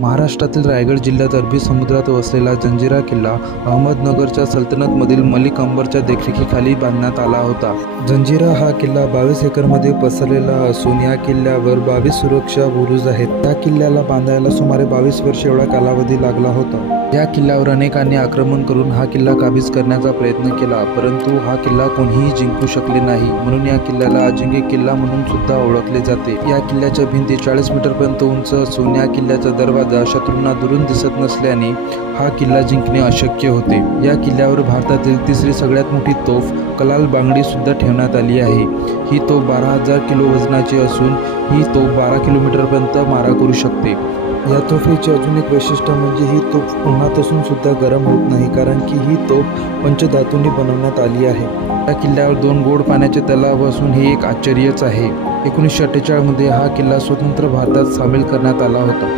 महाराष्ट्रातील रायगड जिल्ह्यात अरबी समुद्रात वसलेला जंजिरा किल्ला अहमदनगरच्या सल्तनतमधील मलिक अंबरच्या देखरेखीखाली बांधण्यात आला होता. जंजिरा हा किल्ला 22 एकरमध्ये पसरलेला असून या किल्ल्यावर 22 सुरक्षा बुरुज आहेत. या किल्ल्याला बांधायला सुमारे 22 वर्ष एवढा कालावधी लागला होता. या किल्ल्यावर अनेकांनी आक्रमण करून हा किल्ला काबीज करण्याचा प्रयत्न केला, परंतु हा किल्ला कोणीही जिंकू शकले नाही. म्हणून या किल्ल्याला अजिंक्य किल्ला म्हणून सुद्धा ओळखले जाते. या किल्ल्याच्या भिंती 40 मीटरपर्यंत उंच असून या किल्ल्याचा दरवाजा शत्रूंना दुरून दिसत नसल्याने हा किल्ला जिंकणे अशक्य होते. या किल्ल्यावर भारतातील तिसरी सगळ्यात मोठी तोफ कलाल बांगडी सुद्धा ठेवण्यात आली आहे. ही तोफ 12,000 किलो वजनाची असून ही तोफ 12 किलोमीटरपर्यंत मारा करू शकते. या तोफेचे अजून एक वैशिष्ट्य म्हणजे ही तोफ उन्हात असून सुद्धा गरम होत नाही, कारण की ही तोफ पंचधातूंनी बनवण्यात आली आहे. या किल्ल्यावर 2 गोड पाण्याचे तलाव असून हे एक आश्चर्यच आहे. 1948 मध्ये हा किल्ला स्वतंत्र भारतात सामील करण्यात आला होता.